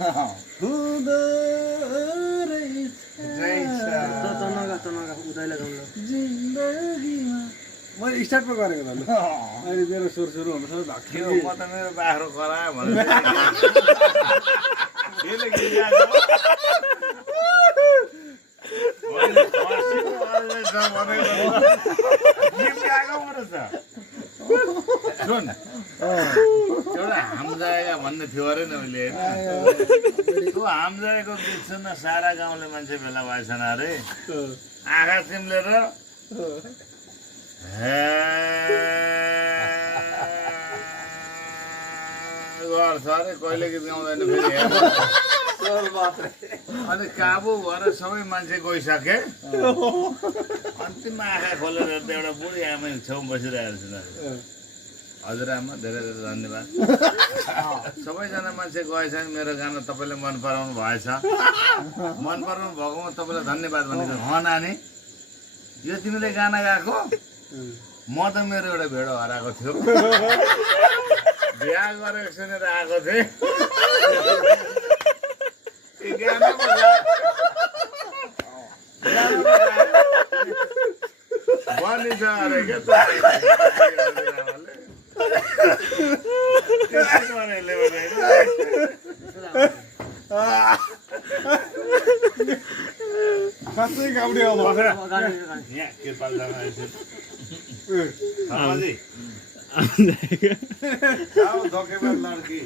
हुँदो रहेछ जिन्दगीमा मैले स्टार्ट पो गरेको त अहिले मेरो सुर सुरु हुनु सक्छ त्यो म त मेरो बाख्रो करायो भने सुन एउटा हामजाएगा भन्ने थियो अरे नि अहिले होइन त्यो हामजाएको गीत सुन्न सारा गाउँले मान्छे भेला भएछन् अरे आँखा चिम्लेर गर्छ अरे कहिले गीत गाउँदैन फेरि अनि काबु भएर सबै मान्छे गइसके अन्तिममा आँखा खोलेर हेर्दा एउटा बुढी आमा छेउ बसिरहेको छ हजुरआमा धेरै धेरै धन्यवाद सबैजना मान्छे गएछन् मेरो गाना तपाईँले मन पराउनु भएछ मन पराउनु भएकोमा तपाईँलाई धन्यवाद भनेको ह नानी यो तिमीले गाना गाएको म त मेरो एउटा भेडो हराएको थियो बिहा गरेको सुनेर आएको थिएँ बनी छ अरे क्या साँच्चै गाउँले अब लड़की